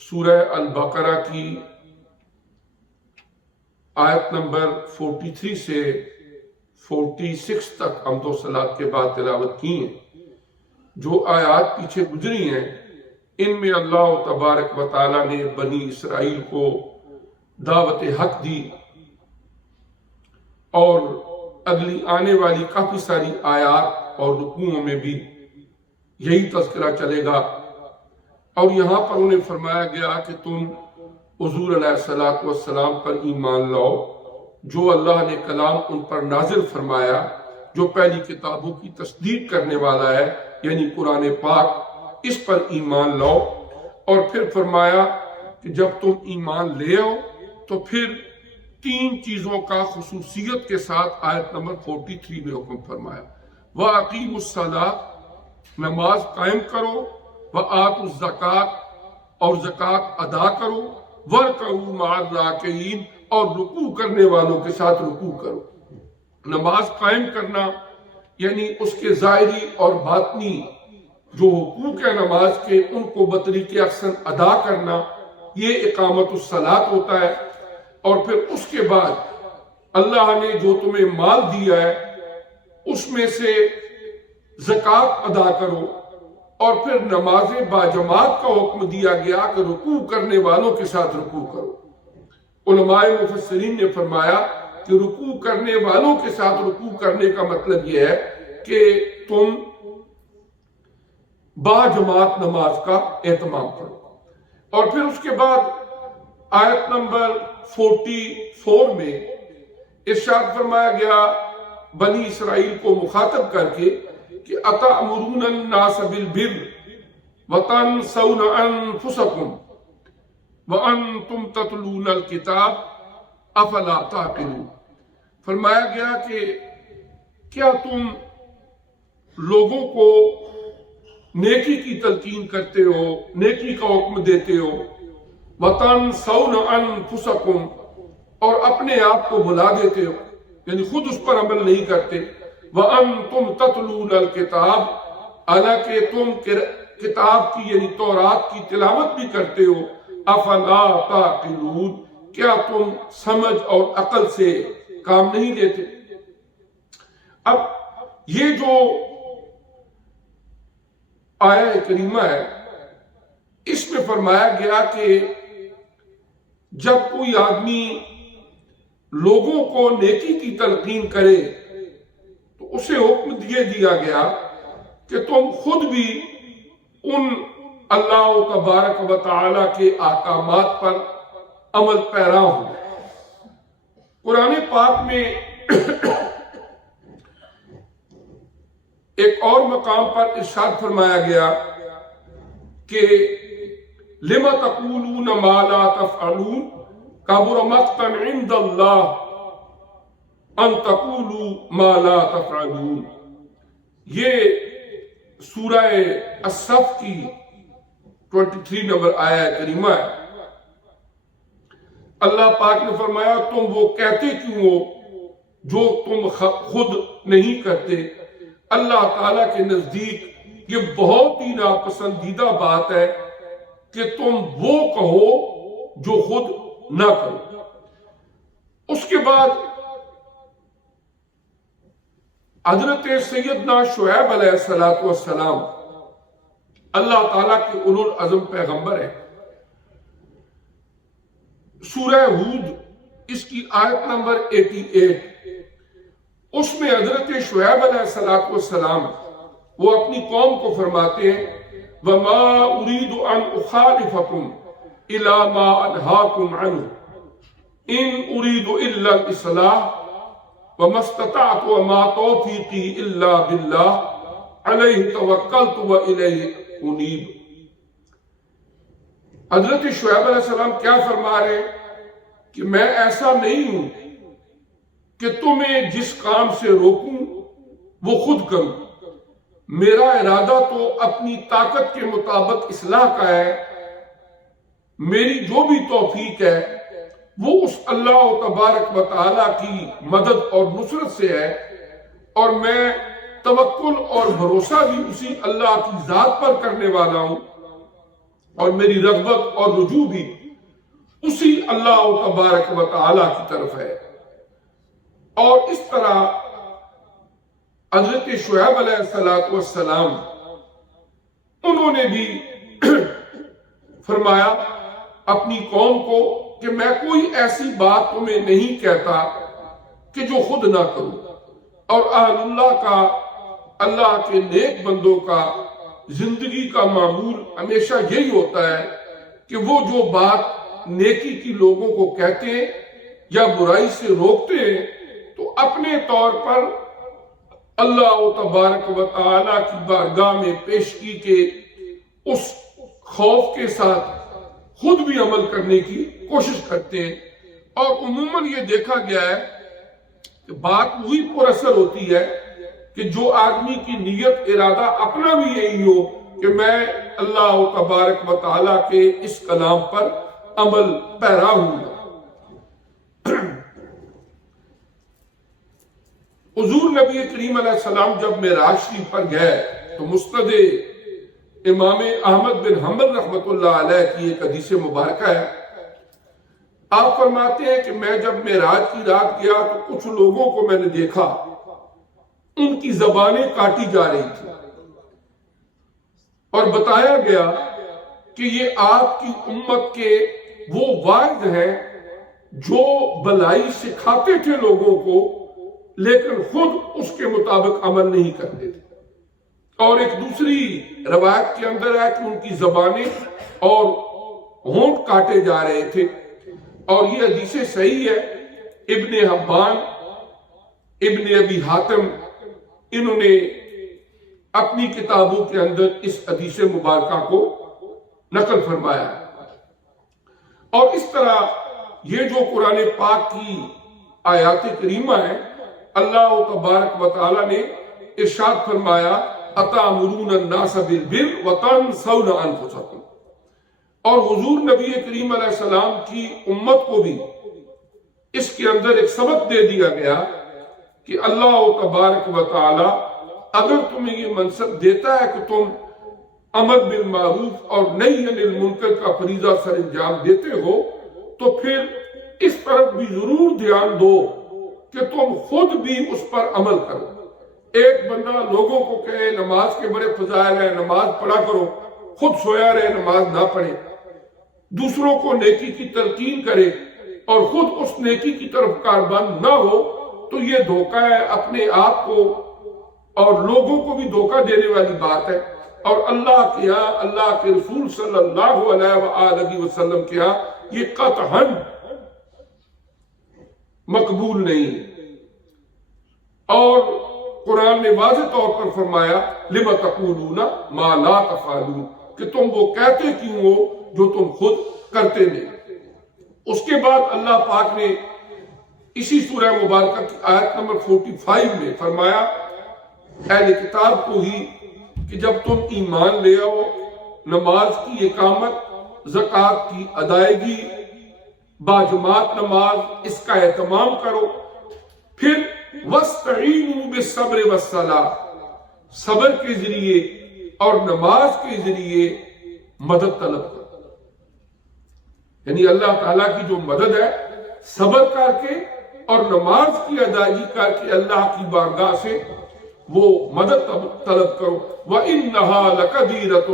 سورہ البقرہ کی آیت نمبر 43 سے 46 تک حمد و صلات کے بعد تلاوت کی ہیں۔ جو آیات پیچھے گزری ہیں ان میں اللہ تبارک و تعالی نے بنی اسرائیل کو دعوت حق دی، اور اگلی آنے والی کافی ساری آیات اور رکوعوں میں بھی یہی تذکرہ چلے گا۔ اور یہاں پر انہیں فرمایا گیا کہ تم حضور علیہ الصلوۃ والسلام پر ایمان لاؤ، جو اللہ نے کلام ان پر نازل فرمایا، جو پہلی کتابوں کی تصدیق کرنے والا ہے، یعنی قرآن پاک، اس پر ایمان لاؤ۔ اور پھر فرمایا کہ جب تم ایمان لے آؤ تو پھر 3 چیزوں کا خصوصیت کے ساتھ آیت نمبر 43 میں حکم فرمایا۔ وَأَقِيمُوا الصَّلَاةَ، نماز قائم کرو، وَآتُوا الزَّكَاةَ، اور زکوٰۃ ادا کرو، وَارْكَعُوا مَعَ الرَّاكِعِينَ، اور رکوع کرنے والوں کے ساتھ رکوع کرو۔ نماز قائم کرنا یعنی اس کے ظاہری اور باطنی جو حقوق ہے نماز کے، ان کو بطریق احسن ادا کرنا، یہ اقامت الصلاۃ ہوتا ہے۔ اور پھر اس کے بعد اللہ نے جو تمہیں مال دیا ہے اس میں سے زکوٰۃ ادا کرو، اور پھر نماز باجماعت کا حکم دیا گیا کہ رکوع کرنے والوں کے ساتھ رکوع کرو۔ علماء مفسرین نے فرمایا کہ رکوع کرنے والوں کے ساتھ رکوع کرنے کا مطلب یہ ہے کہ تم باجماعت نماز کا اہتمام کرو۔ اور پھر اس کے بعد آیت نمبر 44 میں ارشاد فرمایا گیا بنی اسرائیل کو مخاطب کر کے کہ أَتَأْمُرُونَ النَّاسَ بِالْبِرِّ وَتَنْسَوْنَ أَنفُسَكُمْ وَأَنْتُمْ تَتْلُونَ الْكِتَابَ أَفَلَا تَعْقِلُونَ۔ فرمایا گیا کہ کیا تم لوگوں کو نیکی کی تلقین کرتے ہو، نیکی کا حکم دیتے ہو، وَتَنْسَوْنَ أَنفُسَكُمْ، اور اپنے آپ کو بھلا دیتے ہو، یعنی خود اس پر عمل نہیں کرتے، وَأَنْتُمْ تَتْلُونَ الْكِتَابَ، حالانکہ تم کتاب کی یعنی تورات کی تلاوت بھی کرتے ہو، أَفَلَا تَعْقِلُونَ، کیا تم سمجھ اور عقل سے کام نہیں لیتے؟ اب یہ جو آیہ کریمہ ہے اس میں فرمایا گیا کہ جب کوئی آدمی لوگوں کو نیکی کی تلقین کرے تو اسے حکم دیا گیا کہ تم خود بھی ان اللہ تبارک و تعالی کے احکامات پر عمل پیرا ہو۔ قرآن پاک میں ایک اور مقام پر ارشاد فرمایا گیا کہ لِمَ تَقُولُونَ مَا لَا تَفْعَلُونَ كَبُرَ مَقْتًا عِندَ اللَّهِ أَن تَقُولُوا مَا لَا تَفْعَلُونَ۔ یہ سورہ الصف کی 23 نمبر آیہ کریمہ ہے۔ اللہ پاک نے فرمایا تم وہ کہتے کیوں ہو جو تم خود نہیں کرتے۔ اللہ تعالیٰ کے نزدیک یہ بہت ہی ناپسندیدہ بات ہے کہ تم وہ کہو جو خود نہ کرو۔ اس کے بعد حضرت سیدنا شعیب علیہ السلام اللہ تعالیٰ کے اولو العزم پیغمبر ہیں۔ سورہ ہود اس کی آیت نمبر 88، اس میں حضرت شعیب علیہ السلام وہ اپنی قوم کو فرماتے ہیں وَمَا أُرِيدُ أَنْ أُخَالِفَكُمْ إِلَى مَا أَنْهَاكُمْ عَنْهُ إِنْ أُرِيدُ إِلَّا الْإِصْلَاحَ وَمَا اسْتَطَعْتُ وَمَا تَوْفِيقِي إِلَّا بِاللَّهِ عَلَيْهِ تَوَكَّلْتُ وَإِلَيْهِ أُنِيبُ۔ حضرت شعیب علیہ السلام کیا فرما رہے ہیں کہ میں ایسا نہیں ہوں کہ تمہیں جس کام سے روکوں وہ خود کروں، میرا ارادہ تو اپنی طاقت کے مطابق اصلاح کا ہے، میری جو بھی توفیق ہے وہ اس اللہ تبارک و تعالی کی مدد اور نصرت سے ہے، اور میں توکل اور بھروسہ بھی اسی اللہ کی ذات پر کرنے والا ہوں۔ اور میری رغبت اور رجوع بھی اسی اللہ تبارک و تعالی کی طرف ہے۔ اور اس طرح حضرت شعیب علیہ السلام انہوں نے بھی فرمایا اپنی قوم کو کہ میں کوئی ایسی بات تمہیں نہیں کہتا کہ جو خود نہ کروں، اور اہل اللہ کا، اللہ کے نیک بندوں کا زندگی کا معمول ہمیشہ یہی ہوتا ہے کہ وہ جو بات نیکی کی لوگوں کو کہتے ہیں یا برائی سے روکتے ہیں تو اپنے طور پر اللہ تبارک و تعالی کی بارگاہ میں پیشگی کے اس خوف کے ساتھ خود بھی عمل کرنے کی کوشش کرتے ہیں۔ اور عموماً یہ دیکھا گیا ہے کہ بات وہی پر اثر ہوتی ہے کہ جو آدمی کی نیت ارادہ اپنا بھی یہی ہو کہ میں اللہ تبارک و تعالی کے اس کلام پر عمل پیرا ہوں۔ حضور نبی کریم علیہ السلام جب معراج شریف پر گئے تو مسند امام احمد بن حنبل رحمۃ اللہ علیہ کی ایک حدیث مبارکہ ہے۔ آپ فرماتے ہیں کہ میں جب معراج کی رات گیا تو کچھ لوگوں کو میں نے دیکھا، ان کی زبانیں کاٹی جا رہی تھی، اور بتایا گیا کہ یہ آپ کی امت کے وہ واعظ ہیں جو بلائی سکھاتے تھے لوگوں کو لیکن خود اس کے مطابق عمل نہیں کرتے تھے۔ اور ایک دوسری روایت کے اندر ہے کہ ان کی زبانیں اور ہونٹ کاٹے جا رہے تھے، اور یہ حدیث صحیح ہے۔ ابن حبان، ابن ابی حاتم، انہوں نے اپنی کتابوں کے اندر اس حدیث مبارکہ کو نقل فرمایا۔ اور اس طرح یہ جو قرآن پاک کی آیات کریمہ ہیں، اللہ تبارک و تعالی نے ارشاد فرمایا اتامرون الناس بالبر وتنسون انفسکم، اور حضور نبی کریم علیہ السلام کی امت کو بھی اس کے اندر ایک سبق دے دیا گیا کہ اللہ تبارک و تعالی اگر تمہیں یہ منصب دیتا ہے کہ تم امر بالمعروف اور نہی عن المنکر کا فریضہ سر انجام دیتے ہو تو پھر اس طرف بھی ضرور دھیان دو کہ تم خود بھی اس پر عمل کرو۔ ایک بندہ لوگوں کو کہے نماز کے بڑے فضائل ہیں، نماز پڑھا کرو، خود سویا رہے نماز نہ پڑھے، دوسروں کو نیکی کی تلقین کرے اور خود اس نیکی کی طرف کاربند نہ ہو، تو یہ دھوکہ ہے اپنے آپ کو اور لوگوں کو بھی دھوکہ دینے والی بات ہے۔ اور اللہ کے یہاں، اللہ کے رسول صلی اللہ علیہ وآلہ وسلم کے یہاں یہ قطعاً مقبول نہیں ہے۔ اور قرآن نے واضح طور پر فرمایا لِمَ تَقُولُونَ مَا لَا تَفْعَلُونَ، کہ تم وہ کہتے کیوں ہو جو تم خود کرتے نہیں۔ اس کے بعد اللہ پاک نے اسی سورہ مبارکہ کی آیت نمبر 45 میں فرمایا اہل کتاب کو ہی کہ جب تم ایمان لے آؤ، نماز کی اقامت، زکوٰۃ کی ادائیگی، باجماعت نماز، اس کا اہتمام کرو، پھر وَاسْتَعِینُوا بِالصَّبْرِ وَالصَّلَاةِ، صبر کے ذریعے اور نماز کے ذریعے مدد طلب کرو۔ یعنی اللہ تعالیٰ کی جو مدد ہے صبر کر کے اور نماز کی ادائیگی کر کے اللہ کی بارگاہ سے وہ مدد طلب کرو۔ وَإِنَّهَا لَكَبِيرَةٌ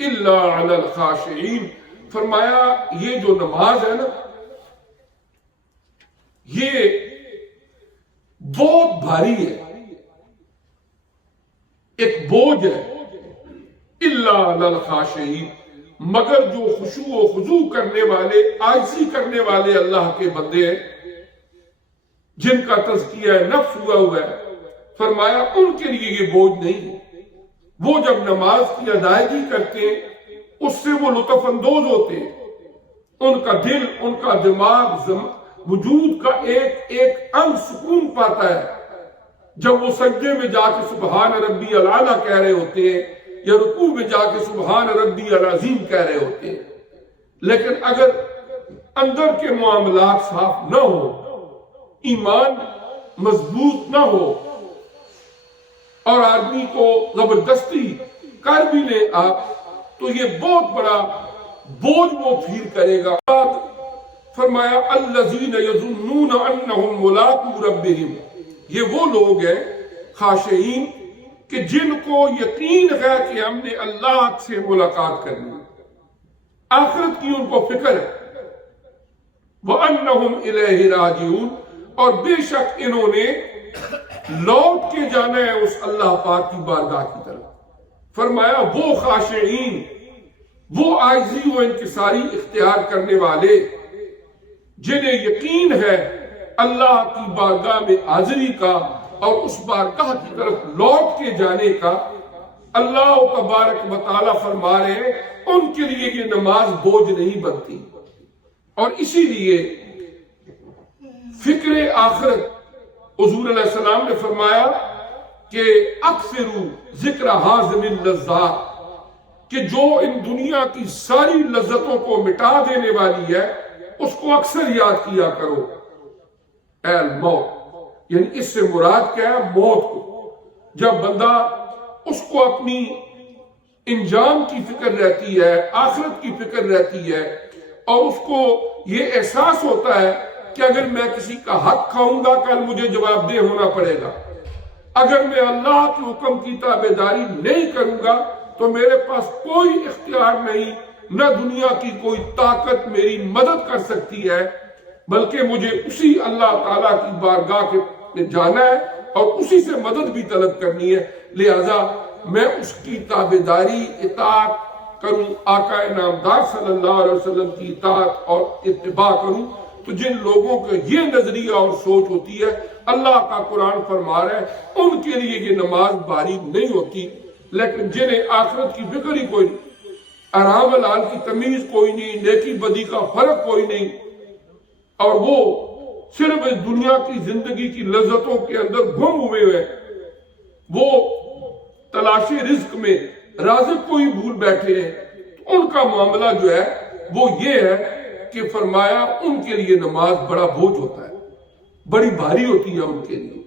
إِلَّا عَلَى الْخَاشِعِينَ، فرمایا یہ جو نماز ہے نا، یہ بہت بھاری ہے، ایک بوجھ ہے، إِلَّا عَلَى الْخَاشِعِينَ، مگر جو خشوع و خضوع کرنے والے، عاجزی کرنے والے اللہ کے بندے ہیں جن کا تزکیہ نفس ہوا ہے، فرمایا ان کے لیے یہ بوجھ نہیں ہے۔ وہ جب نماز کی ادائیگی کرتے ہیں اس سے وہ لطف اندوز ہوتے ہیں، ان کا دل، ان کا دماغ، وجود کا ایک ایک انگ سکون پاتا ہے جب وہ سجدے میں جا کے سبحان ربی العالی کہہ رہے ہوتے ہیں یا رکوع میں جا کے سبحان ربی العظیم کہہ رہے ہوتے ہیں۔ لیکن اگر اندر کے معاملات صاف نہ ہو، ایمان مضبوط نہ ہو اور آدمی کو زبردستی کر بھی لے آپ، تو یہ بہت بڑا بوجھ وہ فیل کرے گا۔ فرمایا الذین یظنون انہم ملاقو ربہم، یہ وہ لوگ ہیں خاشعین کہ جن کو یقین ہے کہ ہم نے اللہ سے ملاقات کرنی ہے، آخرت کی ان کو فکر ہے۔ وَأَنَّهُمْ إِلَيْهِ رَاجِعُونَ، اور بے شک انہوں نے لوٹ کے جانا ہے اس اللہ پاک کی بارگاہ کی طرف۔ فرمایا وہ خاشعین، وہ عاجزی و انکساری اختیار کرنے والے جنہیں یقین ہے اللہ کی بارگاہ میں حاضری کا اور اس بارگاہ کی طرف لوٹ کے جانے کا، اللہ تبارک و تعالیٰ فرما رہے ہیں ان کے لیے یہ نماز بوجھ نہیں بنتی۔ اور اسی لیے فکر آخرت، حضور علیہ السلام نے فرمایا کہ اکثروا ذکر حاضم اللذات، کہ جو ان دنیا کی ساری لذتوں کو مٹا دینے والی ہے اس کو اکثر یاد کیا کرو، اے الموت، یعنی اس سے مراد کیا ہے؟ موت کو۔ جب بندہ اس کو اپنی انجام کی فکر رہتی ہے، آخرت کی فکر رہتی ہے، اور اس کو یہ احساس ہوتا ہے کہ اگر میں کسی کا حق کھاؤں گا کل مجھے جواب دہ ہونا پڑے گا، اگر میں اللہ کے حکم کی تابعداری نہیں کروں گا تو میرے پاس کوئی اختیار نہیں، نہ دنیا کی کوئی طاقت میری مدد کر سکتی ہے، بلکہ مجھے اسی اللہ تعالیٰ کی بارگاہ میں جانا ہے اور اسی سے مدد بھی طلب کرنی ہے، لہذا میں اس کی تابعداری، اطاعت کروں، آقا انعامدار صلی اللہ علیہ وسلم کی اطاعت اور اتباع کروں۔ تو جن لوگوں کا یہ نظریہ اور سوچ ہوتی ہے، اللہ کا قرآن فرما رہا ہے ان کے لیے یہ نماز باری نہیں ہوتی۔ لیکن جنہیں آخرت کی فکر ہی کوئی نہیں، حرام حلال کی تمیز کوئی نہیں، نیکی بدی کا فرق کوئی نہیں، اور وہ صرف اس دنیا کی زندگی کی لذتوں کے اندر گم ہوئے ہیں، وہ تلاش رزق میں رازق کو ہی بھول بیٹھے ہیں، تو ان کا معاملہ جو ہے وہ یہ ہے کہ فرمایا ان کے لیے نماز بڑا بوجھ ہوتا ہے، بڑی بھاری ہوتی ہے ان کے لیے۔